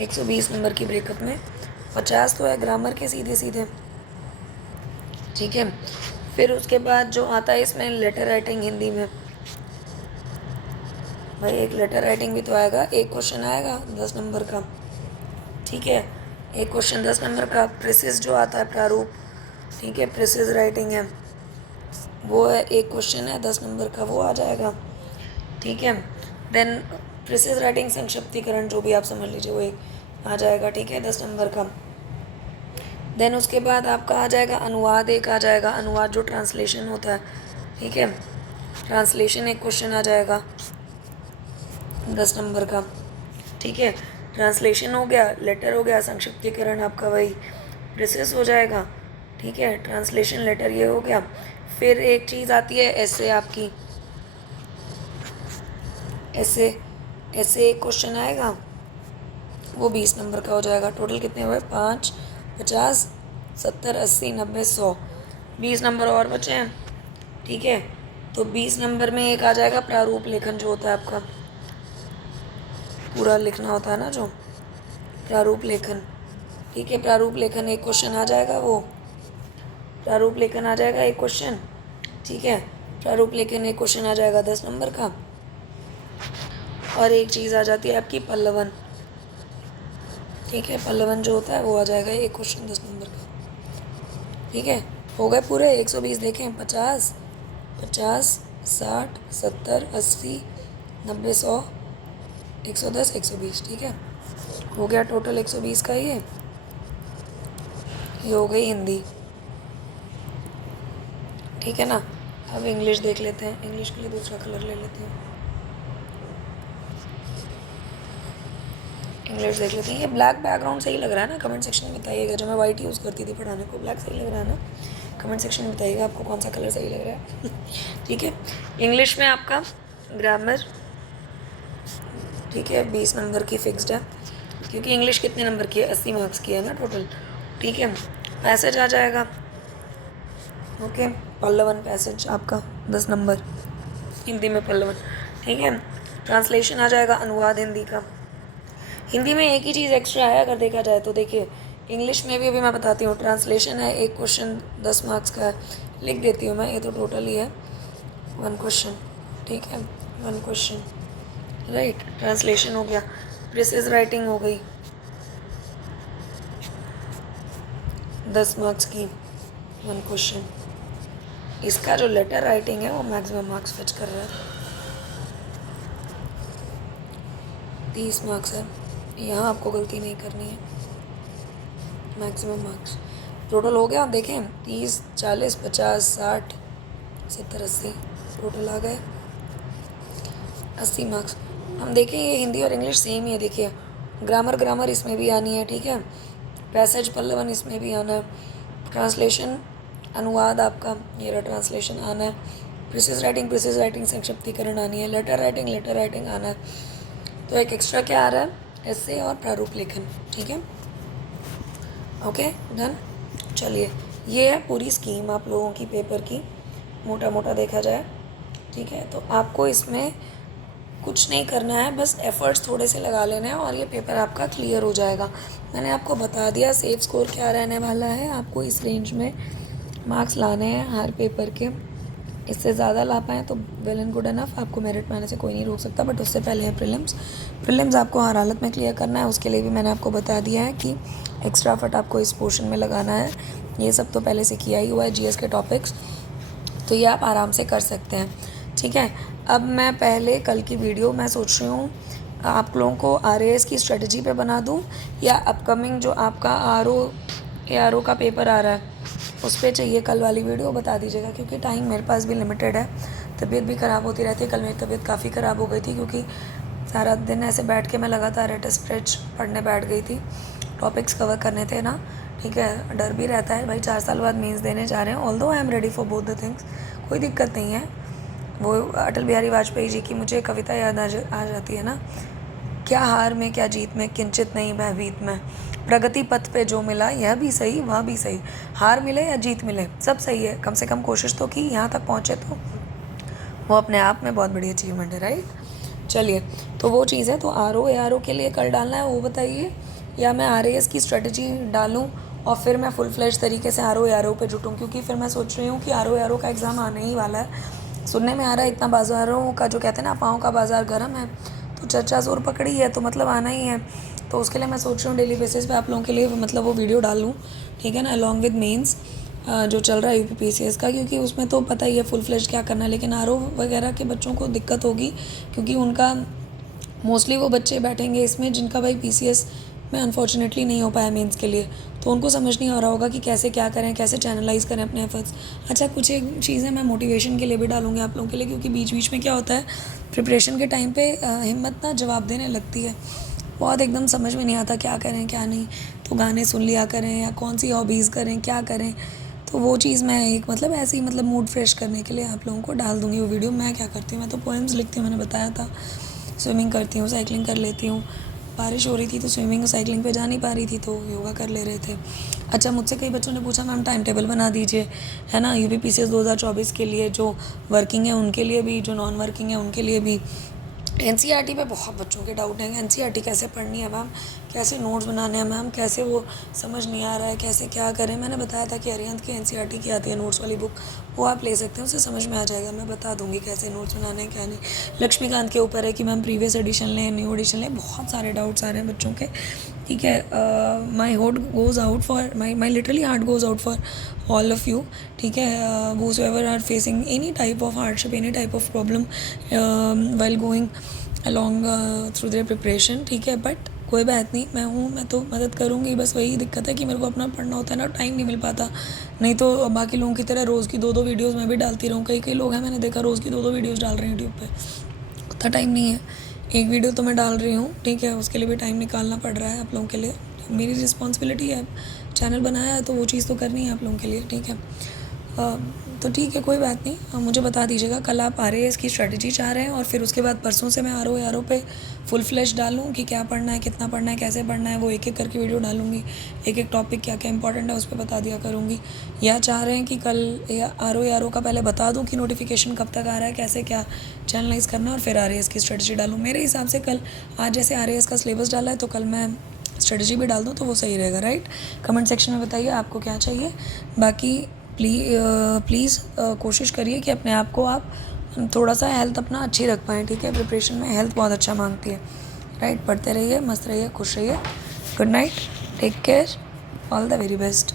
120 नंबर की ब्रेकअप में 50 तो है ग्रामर के सीधे सीधे। ठीक है, फिर उसके बाद जो आता है इसमें लेटर राइटिंग हिंदी में, भाई एक लेटर राइटिंग भी तो आएगा, एक क्वेश्चन आएगा 10 नंबर का। ठीक है, एक क्वेश्चन 10 नंबर का। प्रेसिस जो आता है प्रारूप, ठीक है, प्रेसिस राइटिंग है वो है, एक क्वेश्चन है 10 नंबर का, वो आ जाएगा। ठीक है, देन प्रेसिस राइटिंग संक्षिप्तीकरण जो भी आप समझ लीजिए वो एक आ जाएगा। ठीक है, 10 नंबर का। देन उसके बाद आपका आ जाएगा अनुवाद, एक आ जाएगा अनुवाद जो ट्रांसलेशन होता है। ठीक है, ट्रांसलेशन एक क्वेश्चन आ जाएगा 10 नंबर का। ठीक है, ट्रांसलेशन हो गया, लेटर हो गया, संक्षिप्तीकरण आपका वही प्रेसिस हो जाएगा। ठीक है, ट्रांसलेशन लेटर ये हो गया। फिर एक चीज़ आती है ऐसे आपकी, ऐसे एक क्वेश्चन आएगा वो 20 नंबर का हो जाएगा। टोटल कितने हुए? 5, 50, 70, 80, 90, 100, 20 नंबर और बचे हैं। ठीक है, तो 20 नंबर में एक आ जाएगा प्रारूप लेखन जो होता है आपका, पूरा लिखना होता है ना जो प्रारूप लेखन। ठीक है, प्रारूप लेखन एक क्वेश्चन आ जाएगा, वो प्रारूप लेखन आ जाएगा एक क्वेश्चन। ठीक है, प्रारूप लेखन एक क्वेश्चन आ जाएगा 10 नंबर का। और एक चीज़ आ जाती है आपकी पल्लवन। ठीक है, पल्लवन जो होता है वो आ जाएगा एक क्वेश्चन 10 नंबर का। ठीक है, हो गए पूरे 120। देखें 50, 50, 60, 70, 80, 90, 100, 110, 120। ठीक है, हो गया टोटल 120 का। ये हो गई हिंदी। ठीक है ना, अब इंग्लिश देख लेते हैं। इंग्लिश के लिए दूसरा कलर ले लेते हैं, इंग्लिश देख लेते हैं। ये ब्लैक बैकग्राउंड सही लग रहा है ना? कमेंट सेक्शन में बताइएगा। जब मैं वाइट यूज़ करती थी पढ़ाने को, ब्लैक सही लग रहा है ना? कमेंट सेक्शन में बताइएगा आपको कौन सा कलर सही लग रहा है। ठीक है, इंग्लिश में आपका ग्रामर, ठीक है, 20 नंबर की फिक्स्ड है, क्योंकि इंग्लिश कितने नंबर की है? 80 मार्क्स की है ना टोटल। ठीक है, पैसेज आ जाएगा, ओके, पल्लवन पैसेज आपका 10 नंबर, हिंदी में पल्लवन। ठीक है, ट्रांसलेशन आ जाएगा अनुवाद हिंदी का। हिंदी में एक ही चीज़ एक्स्ट्रा है अगर देखा जाए तो। देखिए इंग्लिश में भी अभी मैं बताती हूँ, ट्रांसलेशन है एक क्वेश्चन 10 मार्क्स का है, लिख देती हूँ मैं, ये तो टोटल ही है 1 क्वेश्चन। ठीक है, 1 क्वेश्चन, राइट, ट्रांसलेशन हो गया। प्रेसिस राइटिंग हो गई 10 मार्क्स की, 1 क्वेश्चन। इसका जो लेटर राइटिंग है वो मैक्सिमम मार्क्स फेच कर रहा है, 30 मार्क्स है। यहाँ आपको गलती नहीं करनी है, मैक्सिमम मार्क्स टोटल हो गया। आप देखें 30, 40, 50, 60, 70, 80 टोटल आ गए 80 मार्क्स। हम देखें ये हिंदी और इंग्लिश सेम ही है। देखिए ग्रामर इसमें भी आनी है, ठीक है, पैसेज पल्लवन इसमें भी आना है, ट्रांसलेशन अनुवाद आपका ये रहा ट्रांसलेशन आना है, प्रेसिस राइटिंग संक्षिप्तीकरण आनी है, लेटर राइटिंग आना है। तो एक एक्स्ट्रा क्या आ रहा है? ऐसे और प्रारूप लेखन। ठीक है, ओके डन। चलिए ये है पूरी स्कीम आप लोगों की पेपर की, मोटा मोटा देखा जाए। ठीक है, तो आपको इसमें कुछ नहीं करना है, बस एफर्ट्स थोड़े से लगा लेना है और ये पेपर आपका क्लियर हो जाएगा। मैंने आपको बता दिया सेफ स्कोर क्या रहने वाला है। आपको इस रेंज में मार्क्स लाने हैं हर पेपर के, इससे ज़्यादा ला पाएँ तो वेल एंड गुड इनफ, आपको मेरिट में आने से कोई नहीं रोक सकता। बट उससे पहले है प्रीलिम्स आपको हर हालत में क्लियर करना है। उसके लिए भी मैंने आपको बता दिया है कि एक्स्ट्रा एफर्ट आपको इस पोर्शन में लगाना है। ये सब तो पहले से किया ही हुआ है, जीएस के टॉपिक्स, तो ये आप आराम से कर सकते हैं। ठीक है, अब मैं पहले कल की वीडियो मैं सोच रही हूँ आप लोगों को आरएएस की स्ट्रेटजी पे बना दूँ, या अपकमिंग जो आपका आरओ ARO का पेपर आ रहा है, उस पर चाहिए कल वाली वीडियो, बता दीजिएगा, क्योंकि टाइम मेरे पास भी लिमिटेड है, तबीयत भी ख़राब होती रहती है। कल मेरी तबीयत काफ़ी ख़राब हो गई थी, क्योंकि सारा दिन ऐसे बैठ के मैं लगातार टेस्ट स्प्रेच पढ़ने बैठ गई थी, टॉपिक्स कवर करने थे ना, ठीक है। डर भी रहता है भाई, 4 साल बाद मेंस देने जा रहे हैं, although I am ready for both the things, कोई दिक्कत नहीं है। वो अटल बिहारी वाजपेयी जी की मुझे कविता याद आ जाती है ना, क्या हार में क्या जीत में, किंचित नहीं भयभीत में, प्रगति पथ पे जो मिला यह भी सही वह भी सही। हार मिले या जीत मिले सब सही है, कम से कम कोशिश तो की, यहाँ तक पहुँचे तो वो अपने आप में बहुत बड़ी अचीवमेंट है, राइट। चलिए, तो वो चीज़ है। तो ARO के लिए कल डालना है वो बताइए, या मैं RAS की स्ट्रेटजी डालूँ और फिर मैं फुल फ्लैश तरीके से ARO पे जुटूँ, क्योंकि फिर मैं सोच रही हूँ कि ARO का एग्ज़ाम आने ही वाला है। सुनने में आ रहा है इतना बाज़ारों का, जो कहते हैं ना अफवाहों का बाज़ार गर्म है, तो चर्चा ज़ोर पकड़ी है, तो मतलब आना ही है। तो उसके लिए मैं सोच रही हूँ डेली बेसिस पे आप लोगों के लिए मतलब वो वीडियो डालूँ, ठीक है ना, अलॉन्ग विद मेंस जो चल रहा है UPPCS का, क्योंकि उसमें तो पता ही है फुल फ्लेज क्या करना है। लेकिन RO वगैरह के बच्चों को दिक्कत होगी, क्योंकि उनका मोस्टली वो बच्चे बैठेंगे इसमें जिनका भाई PCS में अनफॉर्चुनेटली नहीं हो पाया मेंस के लिए, तो उनको समझ नहीं आ रहा होगा कि कैसे क्या करें, कैसे चैनलाइज करें अपने एफर्ट्स। अच्छा, कुछ एक चीज़ें मैं मोटिवेशन के लिए भी डालूँगी आप लोगों के लिए, क्योंकि बीच बीच में क्या होता है प्रिपरेशन के टाइम पे हिम्मत ना जवाब देने लगती है, बहुत एकदम समझ में नहीं आता क्या करें क्या नहीं, तो गाने सुन लिया करें या कौन सी हॉबीज़ करें क्या करें। तो वो चीज़ मैं एक मतलब ऐसे ही मतलब मूड फ्रेश करने के लिए आप लोगों को डाल दूँगी वो वीडियो। मैं क्या करती हूँ, मैं तो पोएम्स लिखती हूँ, मैंने बताया था, स्विमिंग करती हूँ, साइकिलिंग कर लेती हूँ। बारिश हो रही थी तो स्विमिंग और साइकिलिंग पे जा नहीं पा रही थी, तो योगा कर ले रहे थे। अच्छा, मुझसे कई बच्चों ने पूछा मैम टाइम टेबल बना दीजिए, है ना, UPPCS 2024 के लिए, जो वर्किंग है उनके लिए भी, जो नॉन वर्किंग है उनके लिए भी। NCERT पे बहुत बच्चों के डाउट हैं, NCERT कैसे पढ़नी है मैम, कैसे नोट्स बनाने हैं मैम, कैसे वो समझ नहीं आ रहा है, कैसे क्या करें। मैंने बताया था कि अरिहंत की NCERT की आती है नोट्स वाली बुक, वो आप ले सकते हैं, उससे समझ में आ जाएगा, मैं बता दूंगी कैसे नोट्स बनाने हैं क्या नहीं। लक्ष्मीकांत के ऊपर है कि मैम प्रीवियस एडिशन लें, न्यू एडिशन लें, बहुत सारे डाउट्स आ रहे हैं बच्चों के, ठीक है। My heart goes out for my literally heart goes out for all of you, ठीक है, who's ever are facing any type of hardship, any type of problem while going along through their preparation, ठीक है। But कोई बात नहीं, मैं तो मदद करूँगी, बस वही दिक्कत है कि मेरे को अपना पढ़ना होता है ना, टाइम नहीं मिल पाता। नहीं तो बाकी लोगों की तरह रोज़ की 2-2 वीडियोज़ मैं भी डालती रहूँ, कई लोग हैं मैंने देखा रोज़ की 2-2 वीडियोज़ डाल रहे हैं यूट्यूब पे, उतना टाइम नहीं है। एक वीडियो तो मैं डाल रही हूँ, ठीक है, उसके लिए भी टाइम निकालना पड़ रहा है आप लोगों के लिए, मेरी रिस्पॉन्सिबिलिटी है, चैनल बनाया है तो वो चीज़ तो करनी है आप लोगों के लिए, ठीक है। तो ठीक है, कोई बात नहीं, मुझे बता दीजिएगा कल आप RAS की स्ट्रेटजी चाह रहे हैं, और फिर उसके बाद परसों से मैं ARO पे फुल फ्लैश डालूँ कि क्या पढ़ना है, कितना पढ़ना है, कैसे पढ़ना है, वो एक एक करके वीडियो डालूँगी, एक एक टॉपिक क्या क्या इंपॉर्टेंट है उस पर बता दिया करूँगी। या चाह रहे हैं कि कल ARO का पहले बता दूँ कि नोटिफिकेशन कब तक आ रहा है, कैसे क्या चैनलाइज करना है, और फिर RAS की स्ट्रेटजी डालूँ। मेरे हिसाब से कल, आज जैसे RAS का सिलेबस डाला है तो कल मैं स्ट्रेटजी भी डाल दूँ तो वो सही रहेगा, राइट। कमेंट सेक्शन में बताइए आपको क्या चाहिए। बाकी प्लीज़ कोशिश करिए कि अपने आप को आप थोड़ा सा हेल्थ अपना अच्छी रख पाएँ, ठीक है। प्रिपरेशन में हेल्थ बहुत अच्छा मांगती है, राइट। पढ़ते रहिए, मस्त रहिए, खुश रहिए। Good night, take care, all the very best.